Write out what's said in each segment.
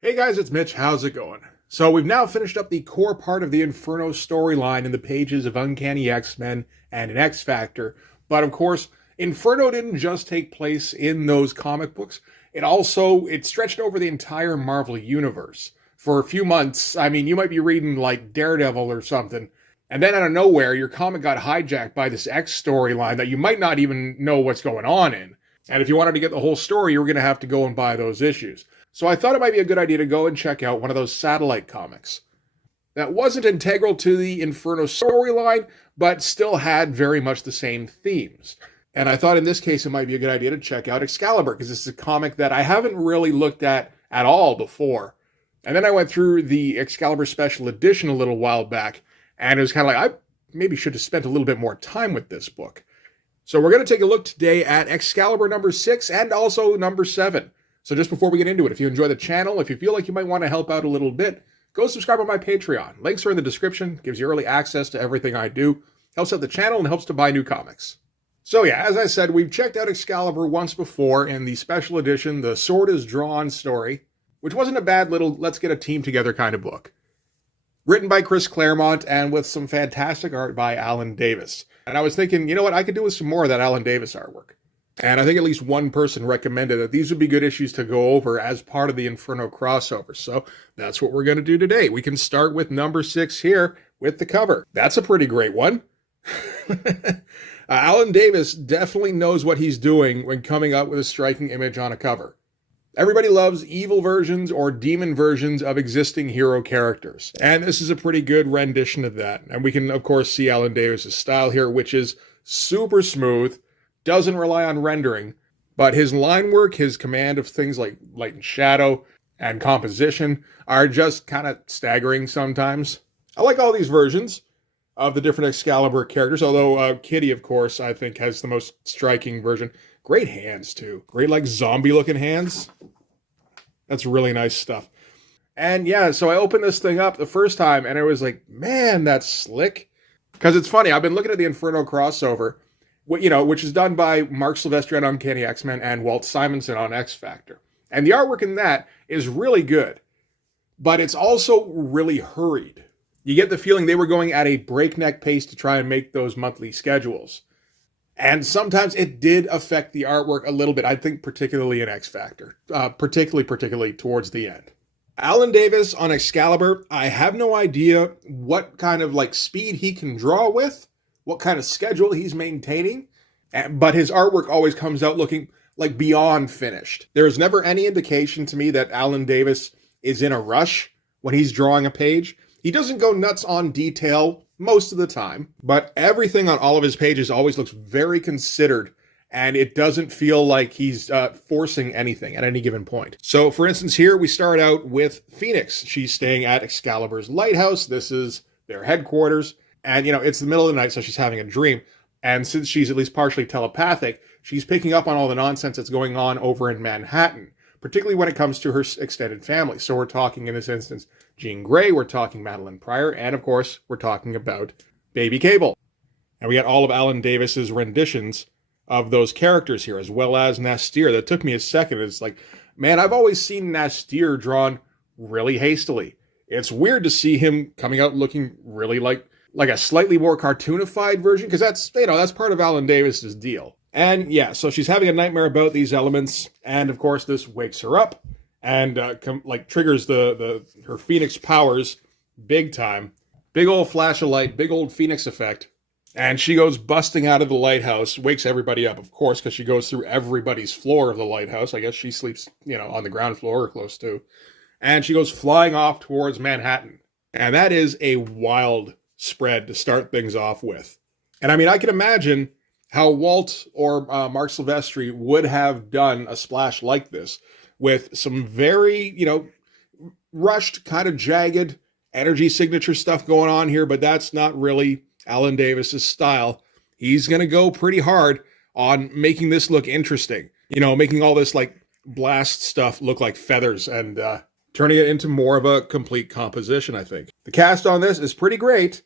Hey guys, it's Mitch. How's it going? So we've now finished up the core part of the Inferno storyline in the pages of Uncanny X-Men and an X Factor. But of course, Inferno didn't just take place in those comic books. It stretched over the entire Marvel universe. For a few months, I mean, you might be reading like Daredevil or something, and then out of nowhere, your comic got hijacked by this X storyline that you might not even know what's going on in. And if you wanted to get the whole story, you were going to have to go and buy those issues. So I thought it might be a good idea to go and check out one of those satellite comics that wasn't integral to the Inferno storyline, but still had very much the same themes. And I thought in this case it might be a good idea to check out Excalibur, because this is a comic that I haven't really looked at all before. And then I went through the Excalibur Special Edition a little while back, and it was kind of like, I maybe should have spent a little bit more time with this book. So we're going to take a look today at Excalibur number 6 and also number 7. So just before we get into it, if you enjoy the channel, if you feel like you might want to help out a little bit, go subscribe on my Patreon. Links are in the description, gives you early access to everything I do, helps out the channel, and helps to buy new comics. So yeah, as I said, we've checked out Excalibur once before in the special edition, The Sword is Drawn story, which wasn't a bad little let's get a team together kind of book. Written by Chris Claremont and with some fantastic art by Alan Davis. And I was thinking, you know what, I could do with some more of that Alan Davis artwork. And I think at least one person recommended that these would be good issues to go over as part of the Inferno crossover. So that's what we're going to do today. We can start with number 6 here with the cover. That's a pretty great one. Alan Davis definitely knows what he's doing when coming up with a striking image on a cover. Everybody loves evil versions or demon versions of existing hero characters. And this is a pretty good rendition of that. And we can, of course, see Alan Davis' style here, which is super smooth, doesn't rely on rendering, but his line work, his command of things like light and shadow and composition are just kind of staggering sometimes. I like all these versions of the different Excalibur characters, although Kitty, of course, I think has the most striking version. Great hands, too. Great, like, zombie-looking hands. That's really nice stuff. And yeah, so I opened this thing up the first time, and I was like, man, that's slick. Because it's funny, I've been looking at the Inferno crossover, which is done by Mark Silvestri on Uncanny X-Men and Walt Simonson on X Factor. And the artwork in that is really good, but it's also really hurried. You get the feeling they were going at a breakneck pace to try and make those monthly schedules. And sometimes it did affect the artwork a little bit, I think particularly in X Factor, particularly towards the end. Alan Davis on Excalibur, I have no idea what kind of like speed he can draw with, what kind of schedule he's maintaining, but his artwork always comes out looking like beyond finished. There's never any indication to me that Alan Davis is in a rush when he's drawing a page. He doesn't go nuts on detail most of the time, but everything on all of his pages always looks very considered, and it doesn't feel like he's forcing anything at any given point. So, for instance, here we start out with Phoenix. She's staying at Excalibur's Lighthouse. This is their headquarters. And, it's the middle of the night, so she's having a dream. And since she's at least partially telepathic, she's picking up on all the nonsense that's going on over in Manhattan, particularly when it comes to her extended family. So we're talking, in this instance, Jean Grey, we're talking Madeline Pryor, and, of course, we're talking about Baby Cable. And we got all of Alan Davis's renditions of those characters here, as well as Nastir. That took me a second. It's like, man, I've always seen Nastir drawn really hastily. It's weird to see him coming out looking really like a slightly more cartoonified version, because that's part of Alan Davis's deal. And yeah, so she's having a nightmare about these elements, and of course this wakes her up and triggers her Phoenix powers big time. Big old flash of light, big old Phoenix effect. And she goes busting out of the lighthouse, wakes everybody up, of course, because she goes through everybody's floor of the lighthouse. I guess she sleeps, on the ground floor or close to. And she goes flying off towards Manhattan. And that is a wild spread to start things off with. And I mean, I can imagine how Walt or Mark Silvestri would have done a splash like this with some very, rushed, kind of jagged energy signature stuff going on here, but that's not really Alan Davis's style. He's going to go pretty hard on making this look interesting, making all this like blast stuff look like feathers and turning it into more of a complete composition, I think. The cast on this is pretty great.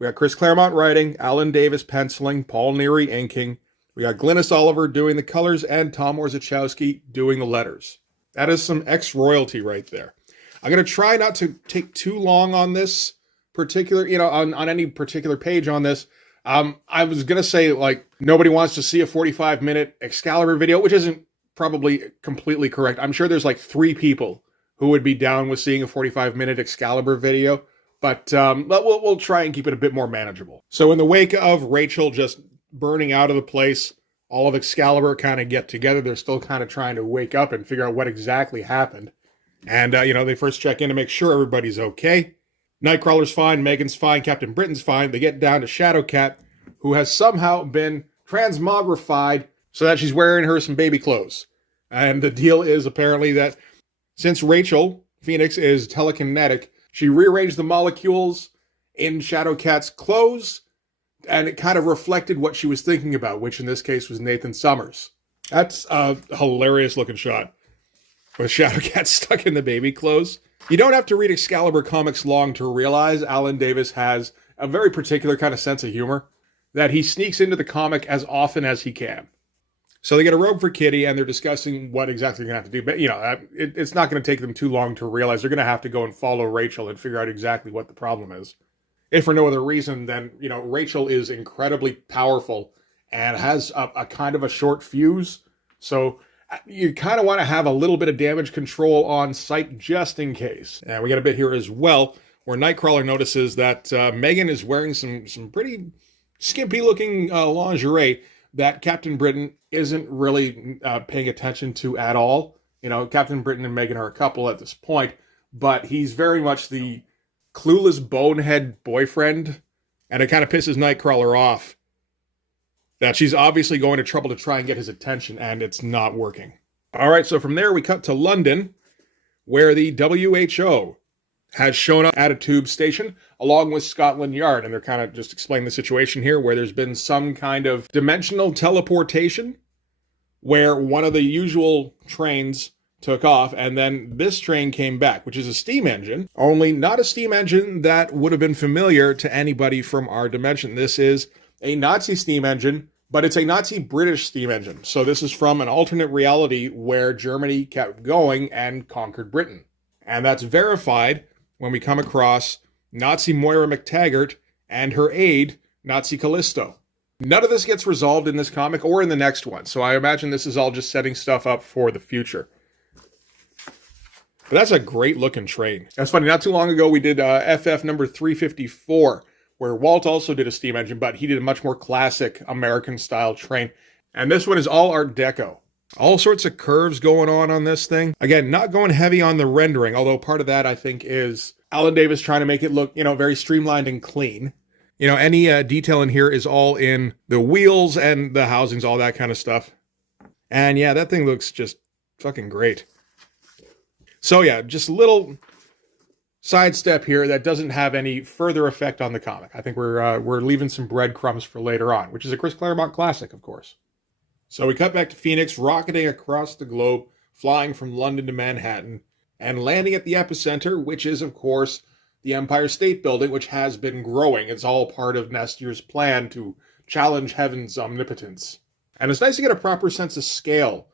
We got Chris Claremont writing, Alan Davis penciling, Paul Neary inking. We got Glynis Oliver doing the colors and Tom Orzechowski doing the letters. That is some ex-royalty right there. I'm going to try not to take too long on this particular, on any particular page on this. I was going to say, like, nobody wants to see a 45-minute Excalibur video, which isn't probably completely correct. I'm sure there's like 3 people who would be down with seeing a 45-minute Excalibur video, but we'll try and keep it a bit more manageable. So in the wake of Rachel just burning out of the place, all of Excalibur kind of get together. They're still kind of trying to wake up and figure out what exactly happened. And, they first check in to make sure everybody's okay. Nightcrawler's fine, Megan's fine, Captain Britain's fine. They get down to Shadowcat, who has somehow been transmogrified so that she's wearing her some baby clothes. And the deal is apparently that since Rachel, Phoenix, is telekinetic, she rearranged the molecules in Shadowcat's clothes, and it kind of reflected what she was thinking about, which in this case was Nathan Summers. That's a hilarious looking shot with Shadowcat stuck in the baby clothes. You don't have to read Excalibur comics long to realize Alan Davis has a very particular kind of sense of humor that he sneaks into the comic as often as he can. So they get a robe for Kitty, and they're discussing what exactly they're going to have to do. But, it's not going to take them too long to realize they're going to have to go and follow Rachel and figure out exactly what the problem is. If for no other reason than, Rachel is incredibly powerful and has a kind of a short fuse. So you kind of want to have a little bit of damage control on site just in case. And we got a bit here as well where Nightcrawler notices that Megan is wearing some pretty skimpy looking lingerie that Captain Britain isn't really paying attention to at all. Captain Britain and Megan are a couple at this point, but he's very much the clueless bonehead boyfriend, and it kind of pisses Nightcrawler off that she's obviously going to trouble to try and get his attention, and it's not working. All right, so from there we cut to London, where the WHO has shown up at a tube station along with Scotland Yard, and they're kind of just explaining the situation here where there's been some kind of dimensional teleportation where one of the usual trains took off, and then this train came back, which is a steam engine, only not a steam engine that would have been familiar to anybody from our dimension. This is a Nazi steam engine, but it's a Nazi British steam engine. So this is from an alternate reality where Germany kept going and conquered Britain. And that's verified when we come across Nazi Moira McTaggart and her aide, Nazi Callisto. None of this gets resolved in this comic or in the next one, so I imagine this is all just setting stuff up for the future. But that's a great looking train. That's funny, not too long ago we did FF number 354, where Walt also did a steam engine, but he did a much more classic American style train. And this one is all Art Deco. All sorts of curves going on this thing. Again, not going heavy on the rendering, although part of that I think is Alan Davis trying to make it look, very streamlined and clean. Any detail in here is all in the wheels and the housings, all that kind of stuff. And yeah, that thing looks just fucking great. So yeah, just a little sidestep here that doesn't have any further effect on the comic. I think we're leaving some breadcrumbs for later on, which is a Chris Claremont classic, of course. So we cut back to Phoenix, rocketing across the globe, flying from London to Manhattan, and landing at the epicenter, which is, of course, the Empire State Building, which has been growing. It's all part of Nestier's plan to challenge heaven's omnipotence. And it's nice to get a proper sense of scale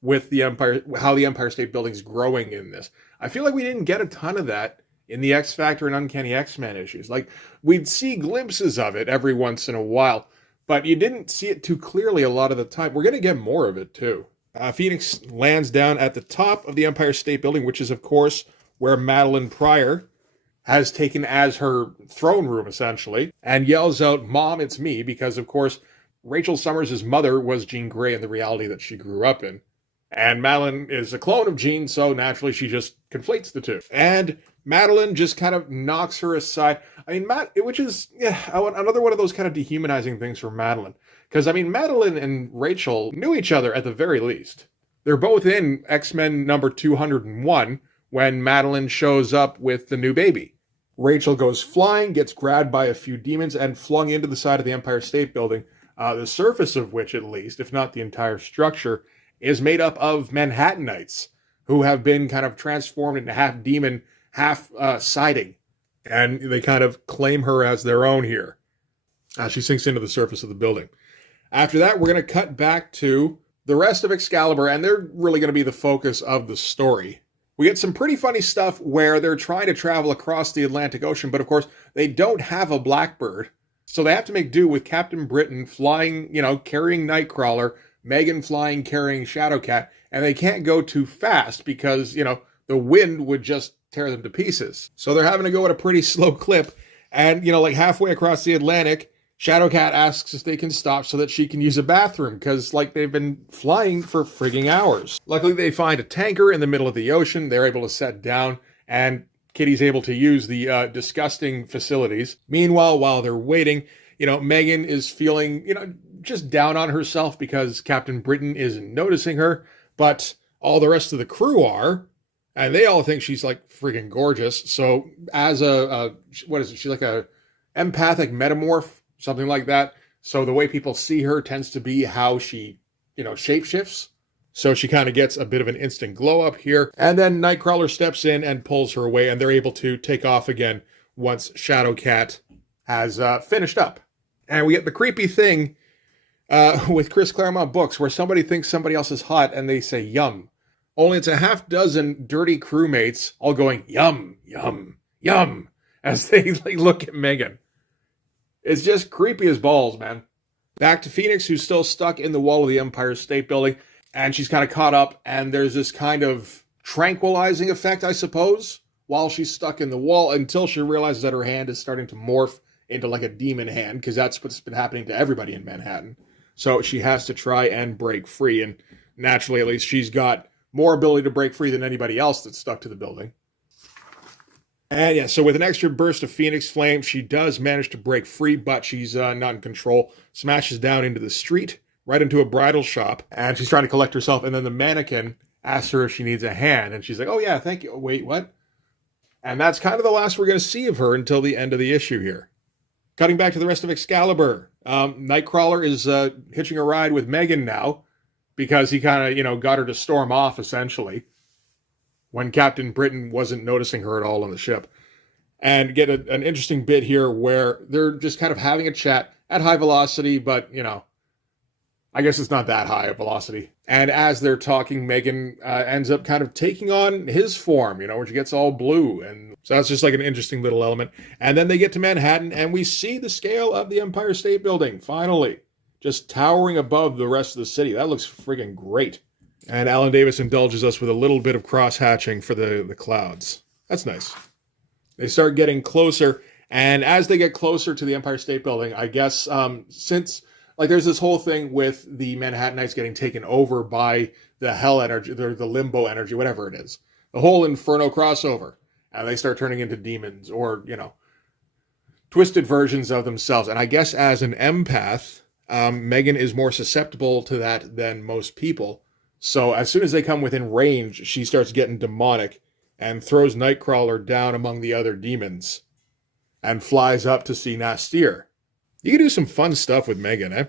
with the Empire, how the Empire State Building's growing in this. I feel like we didn't get a ton of that in the X Factor and Uncanny X-Men issues. Like, we'd see glimpses of it every once in a while, but you didn't see it too clearly a lot of the time. We're going to get more of it, too. Phoenix lands down at the top of the Empire State Building, which is, of course, where Madeline Pryor has taken as her throne room, essentially, and yells out, "Mom, it's me," because, of course, Rachel Summers' mother was Jean Grey in the reality that she grew up in. And Madeline is a clone of Jean, so naturally she just conflates the two. And Madeline just kind of knocks her aside. I mean, which is another one of those kind of dehumanizing things for Madeline. Because, Madeline and Rachel knew each other at the very least. They're both in X-Men number 201 when Madeline shows up with the new baby. Rachel goes flying, gets grabbed by a few demons, and flung into the side of the Empire State Building, the surface of which, at least, if not the entire structure, is made up of Manhattanites who have been kind of transformed into half demon, half siding. And they kind of claim her as their own here. She sinks into the surface of the building. After that, we're going to cut back to the rest of Excalibur, and they're really going to be the focus of the story. We get some pretty funny stuff where they're trying to travel across the Atlantic Ocean, but of course, they don't have a Blackbird. So they have to make do with Captain Britain flying, carrying Nightcrawler, Megan flying, carrying Shadowcat, and they can't go too fast because, the wind would just tear them to pieces. So they're having to go at a pretty slow clip, and, like halfway across the Atlantic, Shadowcat asks if they can stop so that she can use a bathroom, because, they've been flying for frigging hours. Luckily, they find a tanker in the middle of the ocean. They're able to set down, and Kitty's able to use the disgusting facilities. Meanwhile, while they're waiting, Megan is feeling, just down on herself because Captain Britain isn't noticing her, but all the rest of the crew are, and they all think she's, friggin' gorgeous. So as what is it? She's like a empathic metamorph, something like that. So the way people see her tends to be how she, shapeshifts. So she kind of gets a bit of an instant glow up here. And then Nightcrawler steps in and pulls her away, and they're able to take off again once Shadowcat has finished up. And we get the creepy thing with Chris Claremont books where somebody thinks somebody else is hot and they say yum. Only it's a half dozen dirty crewmates all going yum, yum, yum as they look at Megan. It's just creepy as balls, man. Back to Phoenix, who's still stuck in the wall of the Empire State Building, and she's kind of caught up, and there's this kind of tranquilizing effect, I suppose, while she's stuck in the wall until she realizes that her hand is starting to morph into a demon hand, because that's what's been happening to everybody in Manhattan. So she has to try and break free, and naturally, at least, she's got more ability to break free than anybody else that's stuck to the building. And yeah, so with an extra burst of Phoenix Flame, she does manage to break free, but she's not in control. Smashes down into the street, right into a bridal shop, and she's trying to collect herself, and then the mannequin asks her if she needs a hand, and she's like, oh yeah, thank you. Wait, what? And that's kind of the last we're going to see of her until the end of the issue here. Cutting back to the rest of Excalibur, Nightcrawler is hitching a ride with Megan now, because he kind of, got her to storm off, essentially, when Captain Britain wasn't noticing her at all on the ship. And get an interesting bit here where they're just kind of having a chat at high velocity, but, I guess it's not that high a velocity. And as they're talking, Megan ends up kind of taking on his form, where she gets all blue. And so that's just an interesting little element. And then they get to Manhattan, and we see the scale of the Empire State Building, finally. Just towering above the rest of the city. That looks friggin' great. And Alan Davis indulges us with a little bit of cross-hatching for the clouds. That's nice. They start getting closer, and as they get closer to the Empire State Building, I guess since there's this whole thing with the Manhattanites getting taken over by the hell energy, the limbo energy, whatever it is. The whole Inferno crossover. And they start turning into demons or, twisted versions of themselves. And I guess as an empath, Megan is more susceptible to that than most people. So as soon as they come within range, she starts getting demonic and throws Nightcrawler down among the other demons and flies up to see Nastir. You can do some fun stuff with Megan, eh?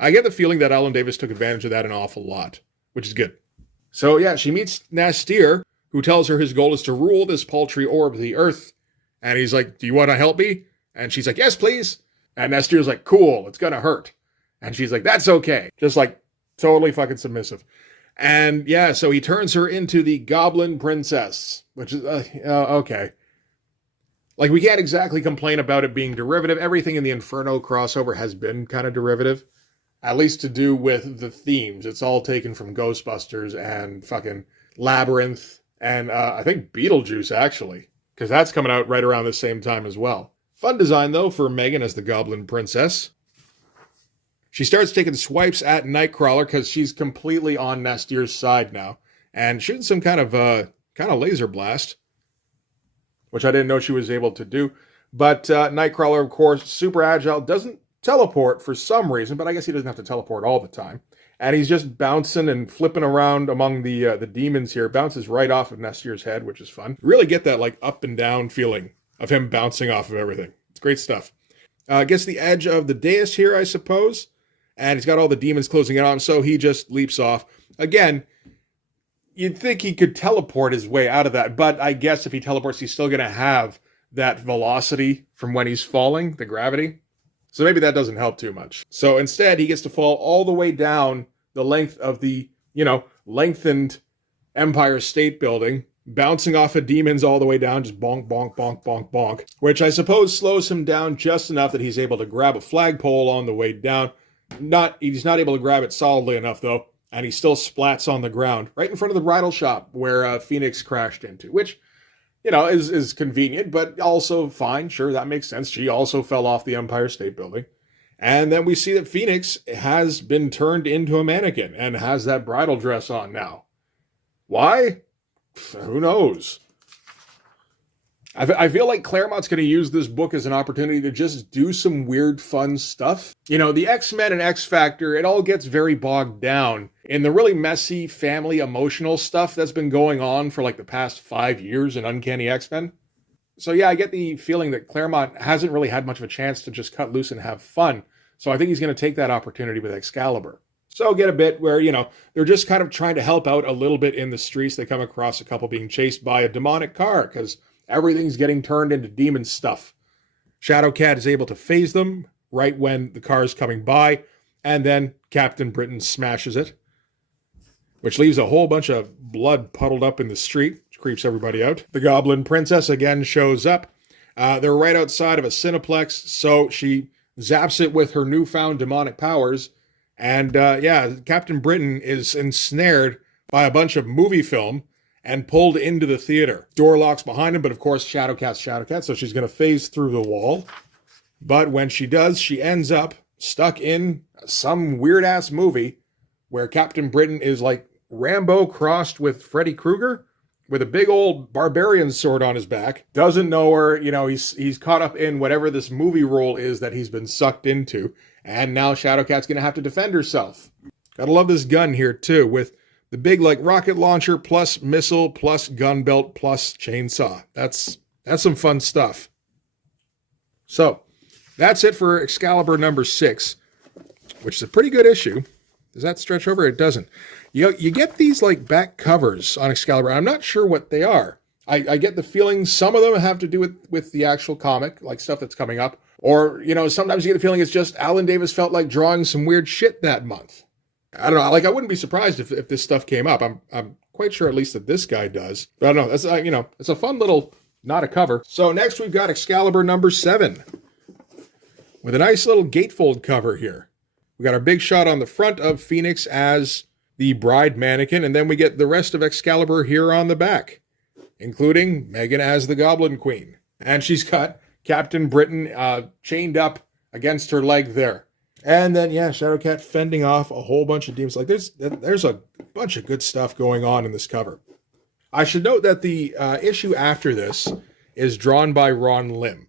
I get the feeling that Alan Davis took advantage of that an awful lot, which is good. So yeah, she meets Nastir, who tells her his goal is to rule this paltry orb of the Earth. And he's like, do you want to help me? And she's like, yes, please. And Nastir's like, cool, it's gonna hurt. And she's like, that's okay. Just totally fucking submissive. And yeah, so he turns her into the Goblin Princess, which is, okay. We can't exactly complain about it being derivative. Everything in the Inferno crossover has been kind of derivative, at least to do with the themes. It's all taken from Ghostbusters and fucking Labyrinth and I think Beetlejuice, actually, because that's coming out right around the same time as well. Fun design, though, for Megan as the Goblin Princess. She starts taking swipes at Nightcrawler because she's completely on Nastir's side now, and shooting some kind of laser blast, which I didn't know she was able to do. But Nightcrawler, of course, super agile, doesn't teleport for some reason, but I guess he doesn't have to teleport all the time. And he's just bouncing and flipping around among the demons here. Bounces right off of Nastir's head, which is fun. Really get that up and down feeling of him bouncing off of everything. It's great stuff. Gets the edge of the dais here, I suppose. And he's got all the demons closing in on him, so he just leaps off. Again, you'd think he could teleport his way out of that, but I guess if he teleports, he's still going to have that velocity from when he's falling, the gravity. So maybe that doesn't help too much. So instead, he gets to fall all the way down the length of the, lengthened Empire State Building bouncing off of demons all the way down, just bonk, bonk, bonk, bonk, bonk, which I suppose slows him down just enough that he's able to grab a flagpole on the way down. He's not able to grab it solidly enough, though, and he still splats on the ground right in front of the bridal shop where Phoenix crashed into, which, is convenient, but also fine. Sure, that makes sense. She also fell off the Empire State Building. And then we see that Phoenix has been turned into a mannequin and has that bridal dress on now. Why? Who knows? I feel like Claremont's going to use this book as an opportunity to just do some weird, fun stuff. The X-Men and X-Factor, it all gets very bogged down in the really messy family emotional stuff that's been going on for like the past 5 years in Uncanny X-Men. So yeah, I get the feeling that Claremont hasn't really had much of a chance to just cut loose and have fun. So I think he's going to take that opportunity with Excalibur. So get a bit where, they're just kind of trying to help out a little bit in the streets. They come across a couple being chased by a demonic car because everything's getting turned into demon stuff. Shadowcat is able to phase them right when the car is coming by, and then Captain Britain smashes it, which leaves a whole bunch of blood puddled up in the street, which creeps everybody out. The Goblin Princess again shows up. They're right outside of a Cineplex, so she zaps it with her newfound demonic powers. And Captain Britain is ensnared by a bunch of movie film and pulled into the theater. Door locks behind him, but of course Shadowcat's Shadowcat, so she's going to phase through the wall. But when she does, she ends up stuck in some weird-ass movie where Captain Britain is like Rambo crossed with Freddy Krueger with a big old barbarian sword on his back. Doesn't know her, he's caught up in whatever this movie role is that he's been sucked into. And now Shadowcat's going to have to defend herself. Gotta love this gun here, too, with the big, rocket launcher plus missile plus gun belt plus chainsaw. That's some fun stuff. So, that's it for Excalibur number 6, which is a pretty good issue. Does that stretch over? It doesn't. You get these, back covers on Excalibur. I'm not sure what they are. I get the feeling some of them have to do with the actual comic, stuff that's coming up. Or, sometimes you get the feeling it's just Alan Davis felt like drawing some weird shit that month. I don't know. I wouldn't be surprised if this stuff came up. I'm quite sure at least that this guy does. But I don't know. That's, it's a fun little, not a cover. So next we've got Excalibur number 7 with a nice little gatefold cover here. We got our big shot on the front of Phoenix as the bride mannequin. And then we get the rest of Excalibur here on the back, including Megan as the Goblin Queen. And she's got Captain Britain chained up against her leg there. And then, Shadowcat fending off a whole bunch of demons. There's a bunch of good stuff going on in this cover. I should note that the issue after this is drawn by Ron Lim.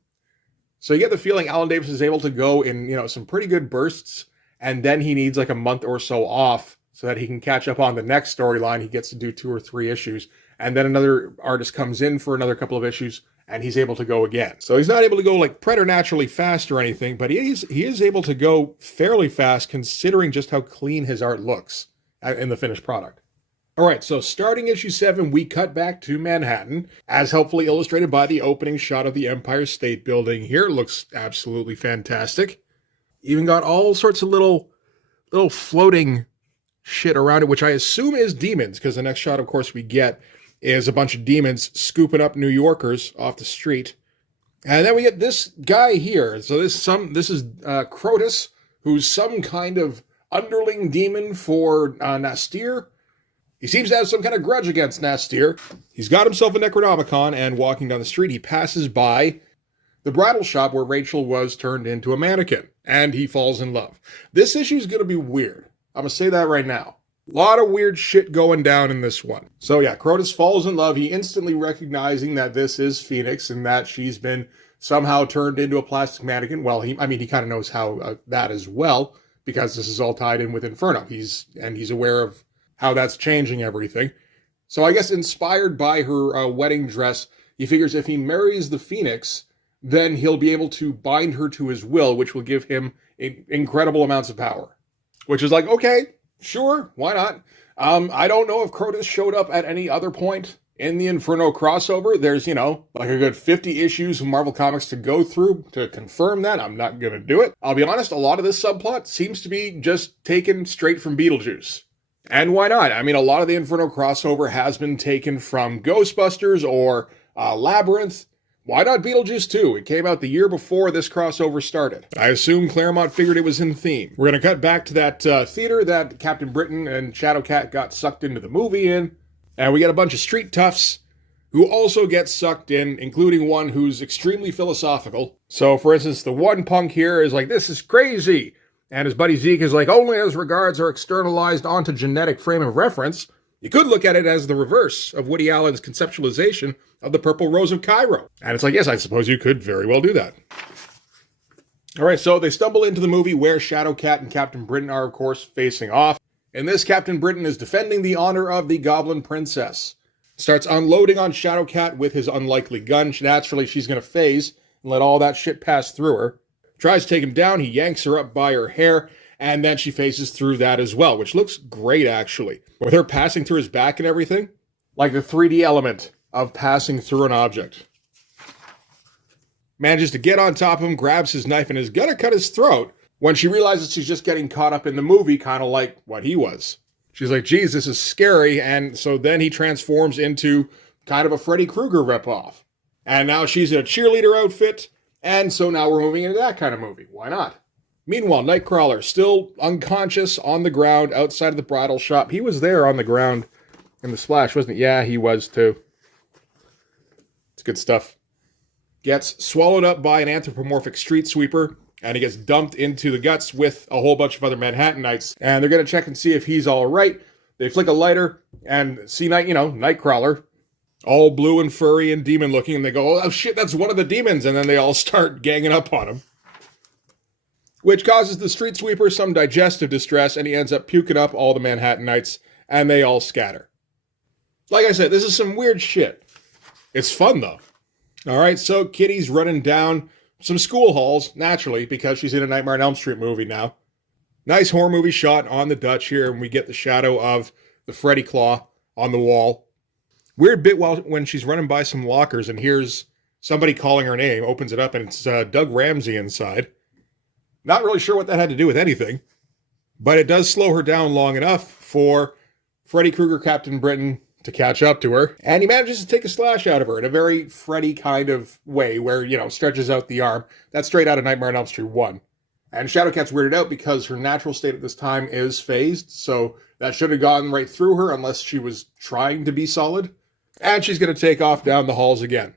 So you get the feeling Alan Davis is able to go in, some pretty good bursts, and then he needs a month or so off so that he can catch up on the next storyline. He gets to do 2 or 3 issues, and then another artist comes in for another couple of issues, and he's able to go again. So he's not able to go preternaturally fast or anything, but he is able to go fairly fast considering just how clean his art looks in the finished product. All right, so starting issue 7, we cut back to Manhattan, as helpfully illustrated by the opening shot of the Empire State Building here. Looks absolutely fantastic. Even got all sorts of little floating shit around it, which I assume is demons, because the next shot, of course, we get is a bunch of demons scooping up New Yorkers off the street. And then we get this guy here. So this is Crotus, who's some kind of underling demon for Nastir. He seems to have some kind of grudge against Nastir. He's got himself a Necronomicon, and walking down the street, he passes by the bridal shop where Rachel was turned into a mannequin, and he falls in love. This issue is going to be weird. I'm going to say that right now. A lot of weird shit going down in this one. So Crotus falls in love. He instantly recognizing that this is Phoenix and that she's been somehow turned into a plastic mannequin. Well, he kind of knows how that as well, because this is all tied in with Inferno. He's aware of how that's changing everything. So I guess inspired by her wedding dress, he figures if he marries the Phoenix, then he'll be able to bind her to his will, which will give him incredible amounts of power. Which is okay. Sure, why not? I don't know if Crotus showed up at any other point in the Inferno crossover. There's, a good 50 issues of Marvel Comics to go through to confirm that. I'm not going to do it. I'll be honest, a lot of this subplot seems to be just taken straight from Beetlejuice. And why not? I mean, a lot of the Inferno crossover has been taken from Ghostbusters or Labyrinth. Why not Beetlejuice 2? It came out the year before this crossover started. I assume Claremont figured it was in theme. We're going to cut back to that theater that Captain Britain and Shadowcat got sucked into the movie in. And we got a bunch of street toughs who also get sucked in, including one who's extremely philosophical. So, for instance, the one punk here is like, this is crazy. And his buddy Zeke is like, only as regards are externalized onto genetic frame of reference. You could look at it as the reverse of Woody Allen's conceptualization of the Purple Rose of Cairo. And it's like, yes, I suppose you could very well do that. All right, so they stumble into the movie where Shadowcat and Captain Britain are, of course, facing off. In this, Captain Britain is defending the honor of the Goblin Princess. Starts unloading on Shadowcat with his unlikely gun. Naturally, she's going to phase and let all that shit pass through her. Tries to take him down, he yanks her up by her hair, and then she phases through that as well, which looks great, actually. With her passing through his back and everything, like the 3D element of passing through an object. Manages to get on top of him, grabs his knife, and is gonna cut his throat when she realizes she's just getting caught up in the movie, kind of like what he was. She's like, geez, this is scary, and so then he transforms into kind of a Freddy Krueger ripoff. And now she's in a cheerleader outfit, and so now we're moving into that kind of movie. Why not? Meanwhile, Nightcrawler, still unconscious on the ground outside of the bridal shop. He was there on the ground in the splash, wasn't he? Yeah, he was too. It's good stuff. Gets swallowed up by an anthropomorphic street sweeper, and he gets dumped into the guts with a whole bunch of other Manhattanites. And they're going to check and see if he's all right. They flick a lighter and see Nightcrawler, all blue and furry and demon looking, and they go, oh shit, that's one of the demons. And then they all start ganging up on him, which causes the street sweeper some digestive distress, and he ends up puking up all the Manhattanites, and they all scatter. Like I said, this is some weird shit. It's fun, though. All right, so Kitty's running down some school halls, naturally, because she's in a Nightmare on Elm Street movie now. Nice horror movie shot on the Dutch here, and we get the shadow of the Freddy claw on the wall. Weird bit when she's running by some lockers and hears somebody calling her name, opens it up, and it's Doug Ramsey inside. Not really sure what that had to do with anything, but it does slow her down long enough for Freddy Krueger Captain Britain to catch up to her, and he manages to take a slash out of her in a very Freddy kind of way where, stretches out the arm. That's straight out of Nightmare on Elm Street 1. And Shadowcat's weirded out because her natural state at this time is phased, so that should have gone right through her unless she was trying to be solid. And she's going to take off down the halls again.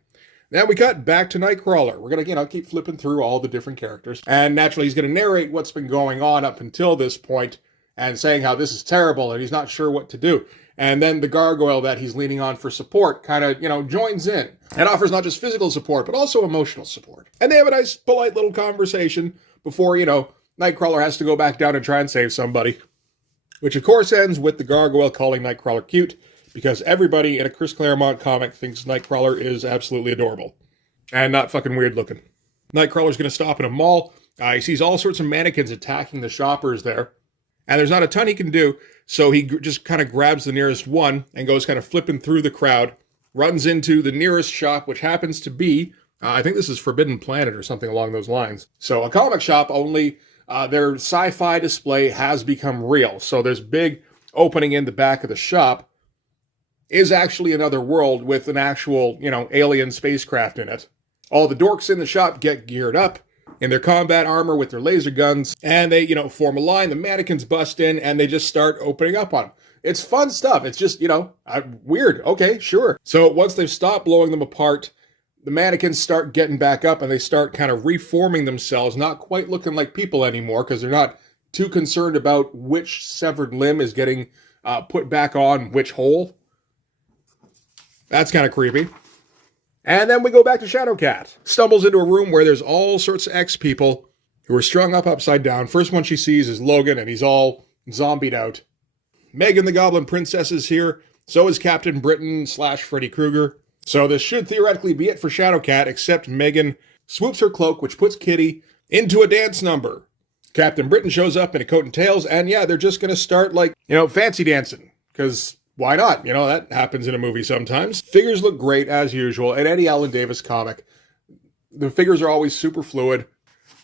Then we cut back to Nightcrawler. We're going to, keep flipping through all the different characters. And naturally, he's going to narrate what's been going on up until this point and saying how this is terrible and he's not sure what to do. And then the gargoyle that he's leaning on for support kind of, joins in and offers not just physical support, but also emotional support. And they have a nice, polite little conversation before, Nightcrawler has to go back down and try and save somebody. Which, of course, ends with the gargoyle calling Nightcrawler cute, because everybody in a Chris Claremont comic thinks Nightcrawler is absolutely adorable. And not fucking weird looking. Nightcrawler's going to stop in a mall. He sees all sorts of mannequins attacking the shoppers there. And there's not a ton he can do, so he just kind of grabs the nearest one and goes kind of flipping through the crowd, runs into the nearest shop, which happens to be, I think this is Forbidden Planet or something along those lines. So a comic shop, only their sci-fi display has become real. So there's big opening in the back of the shop is actually another world with an actual, alien spacecraft in it. All the dorks in the shop get geared up in their combat armor with their laser guns, and they, form a line, the mannequins bust in, and they just start opening up on them. It's fun stuff. It's just, weird. Okay, sure. So once they've stopped blowing them apart, the mannequins start getting back up, and they start kind of reforming themselves, not quite looking like people anymore, because they're not too concerned about which severed limb is getting put back on which hole. That's kind of creepy. And then we go back to Shadowcat. Stumbles into a room where there's all sorts of ex-people who are strung up upside down. First one she sees is Logan, and he's all zombied out. Megan the Goblin Princess is here. So is Captain Britain / Freddy Krueger. So this should theoretically be it for Shadowcat, except Megan swoops her cloak, which puts Kitty into a dance number. Captain Britain shows up in a coat and tails, and yeah, they're just going to start fancy dancing. Because why not? That happens in a movie sometimes. Figures look great, as usual. In any Alan Davis comic, the figures are always super fluid.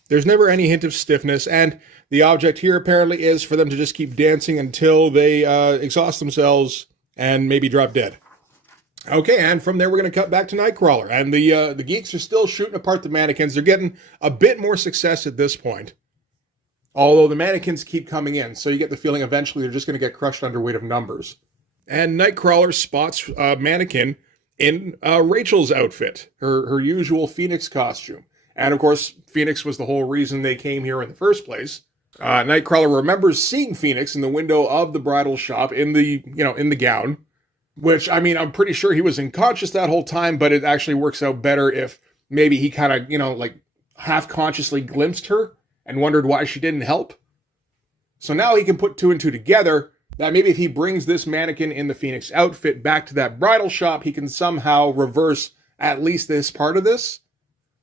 There's never any hint of stiffness, and the object here apparently is for them to just keep dancing until they exhaust themselves and maybe drop dead. Okay, and from there we're going to cut back to Nightcrawler, and the geeks are still shooting apart the mannequins. They're getting a bit more success at this point, although the mannequins keep coming in, so you get the feeling eventually they're just going to get crushed under weight of numbers. And Nightcrawler spots a mannequin in Rachel's outfit, her usual Phoenix costume. And of course, Phoenix was the whole reason they came here in the first place. Nightcrawler remembers seeing Phoenix in the window of the bridal shop in the gown. Which, I mean, I'm pretty sure he was unconscious that whole time, but it actually works out better if maybe he kind of, like half-consciously glimpsed her and wondered why she didn't help. So now he can put two and two together, that maybe if he brings this mannequin in the Phoenix outfit back to that bridal shop, he can somehow reverse at least this part of this.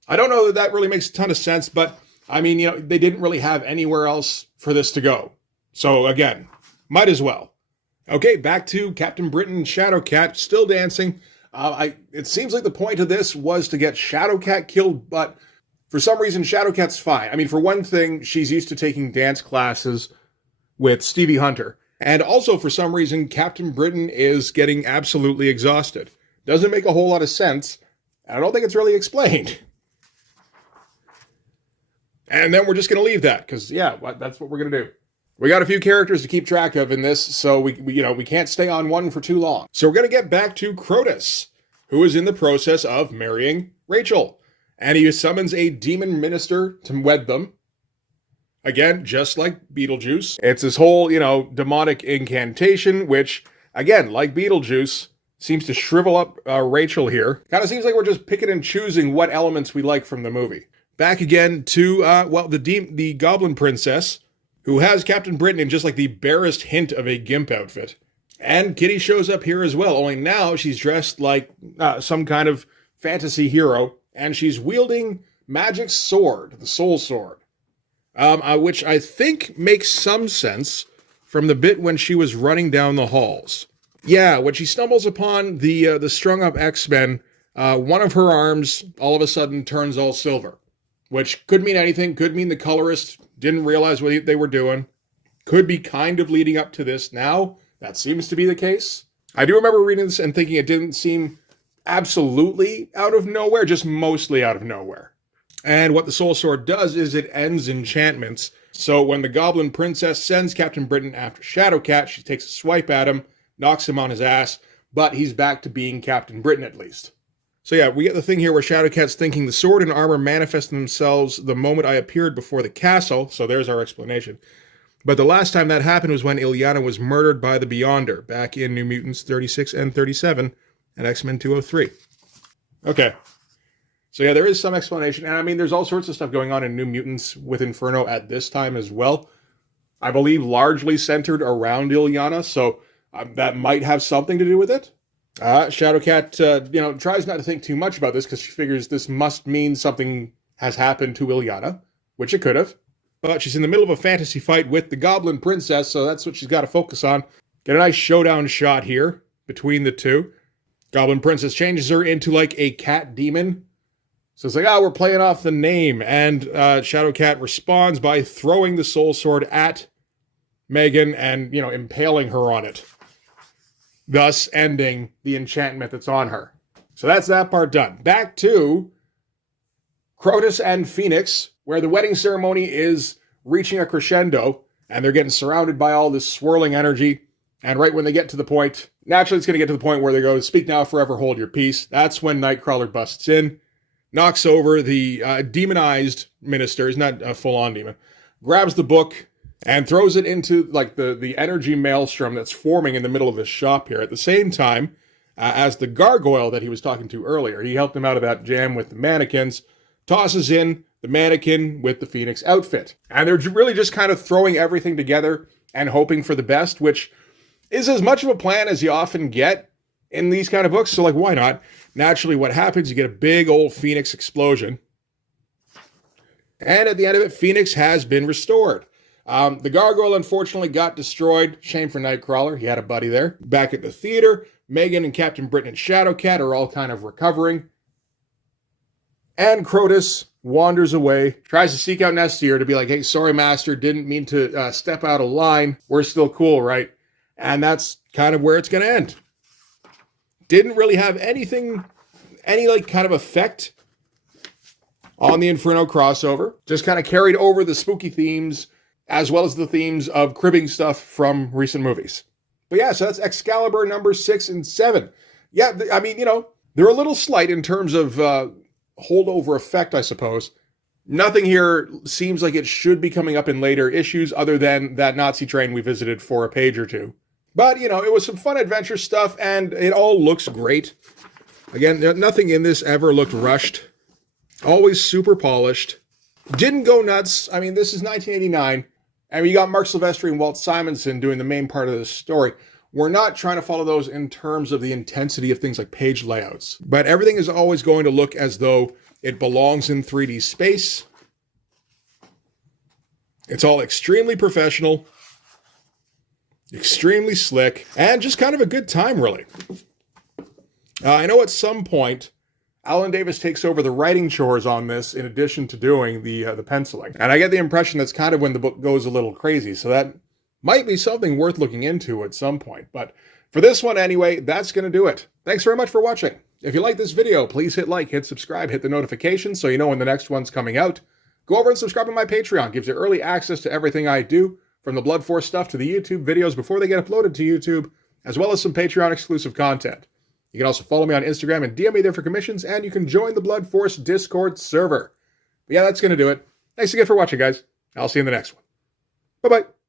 I don't know that really makes a ton of sense, but, I mean, they didn't really have anywhere else for this to go. So, again, might as well. Okay, back to Captain Britain and Shadowcat, still dancing. It seems like the point of this was to get Shadowcat killed, but for some reason, Shadowcat's fine. I mean, for one thing, she's used to taking dance classes with Stevie Hunter. And also, for some reason, Captain Britain is getting absolutely exhausted. Doesn't make a whole lot of sense, and I don't think it's really explained. And then we're just going to leave that, because, yeah, that's what we're going to do. We got a few characters to keep track of in this, so we can't stay on one for too long. So we're going to get back to Crotus, who is in the process of marrying Rachel. And he summons a demon minister to wed them. Again, just like Beetlejuice. It's this whole, demonic incantation, which, again, like Beetlejuice, seems to shrivel up Rachel here. Kind of seems like we're just picking and choosing what elements we like from the movie. Back again to, the Goblin Princess, who has Captain Britain in just like the barest hint of a gimp outfit. And Kitty shows up here as well, only now she's dressed like some kind of fantasy hero, and she's wielding Magic's sword, the Soul Sword, which I think makes some sense from the bit when she was running down the halls. Yeah, when she stumbles upon the strung-up X-Men, one of her arms all of a sudden turns all silver, which could mean anything. Could mean the colorist didn't realize what they were doing. Could be kind of leading up to this now. That seems to be the case. I do remember reading this and thinking it didn't seem absolutely out of nowhere, just mostly out of nowhere. And what the Soul Sword does is it ends enchantments. So when the Goblin Princess sends Captain Britain after Shadowcat, she takes a swipe at him, knocks him on his ass, but he's back to being Captain Britain at least. So yeah, we get the thing here where Shadowcat's thinking the sword and armor manifest themselves the moment I appeared before the castle, so there's our explanation. But the last time that happened was when Illyana was murdered by the Beyonder, back in New Mutants 36 and 37, and X-Men 203. Okay. So yeah, there is some explanation, and I mean, there's all sorts of stuff going on in New Mutants with Inferno at this time as well. I believe largely centered around Illyana, so that might have something to do with it. Shadowcat, tries not to think too much about this because she figures this must mean something has happened to Illyana, which it could have. But she's in the middle of a fantasy fight with the Goblin Princess, so that's what she's got to focus on. Get a nice showdown shot here between the two. Goblin Princess changes her into like a cat demon. So it's like, we're playing off the name. And Shadowcat responds by throwing the Soul Sword at Megan and, impaling her on it, thus ending the enchantment that's on her. So that's that part done. Back to Crotus and Phoenix, where the wedding ceremony is reaching a crescendo, and they're getting surrounded by all this swirling energy. And right when they get to the point, naturally it's going to get to the point where they go, speak now, forever hold your peace. That's when Nightcrawler busts in, knocks over the demonized minister, he's not a full-on demon, grabs the book, and throws it into like the energy maelstrom that's forming in the middle of this shop here. At the same time, as the gargoyle that he was talking to earlier, he helped him out of that jam with the mannequins, tosses in the mannequin with the Phoenix outfit. And they're really just kind of throwing everything together and hoping for the best, which is as much of a plan as you often get in these kind of books. So like, why not? Naturally, what happens, you get a big old Phoenix explosion. And at the end of it, Phoenix has been restored. The gargoyle, unfortunately, got destroyed. Shame for Nightcrawler. He had a buddy there. Back at the theater, Megan and Captain Britain and Shadowcat are all kind of recovering. And Crotus wanders away, tries to seek out Nestier to be like, hey, sorry, master, didn't mean to step out of line. We're still cool, right? And that's kind of where it's going to end. Didn't really have any like kind of effect on the Inferno crossover. Just kind of carried over the spooky themes as well as the themes of cribbing stuff from recent movies. But yeah, so that's Excalibur number 6 and 7. Yeah, I mean, you know, they're a little slight in terms of holdover effect, I suppose. Nothing here seems like it should be coming up in later issues other than that Nazi train we visited for a page or two. But, you know, it was some fun adventure stuff, and it all looks great. Again, nothing in this ever looked rushed. Always super polished. Didn't go nuts. I mean, this is 1989, and you got Mark Silvestri and Walt Simonson doing the main part of the story. We're not trying to follow those in terms of the intensity of things like page layouts. But everything is always going to look as though it belongs in 3D space. It's all extremely professional, extremely slick, and just kind of a good time, really. I know at some point, Alan Davis takes over the writing chores on this in addition to doing the penciling. And I get the impression that's kind of when the book goes a little crazy. So that might be something worth looking into at some point. But for this one anyway, that's going to do it. Thanks very much for watching. If you like this video, please hit like, hit subscribe, hit the notifications so you know when the next one's coming out. Go over and subscribe to my Patreon. Gives you early access to everything I do, from the Blood Force stuff to the YouTube videos before they get uploaded to YouTube, as well as some Patreon exclusive content. You can also follow me on Instagram and DM me there for commissions, and you can join the Blood Force Discord server. But yeah, that's going to do it. Thanks again for watching, guys. I'll see you in the next one. Bye-bye.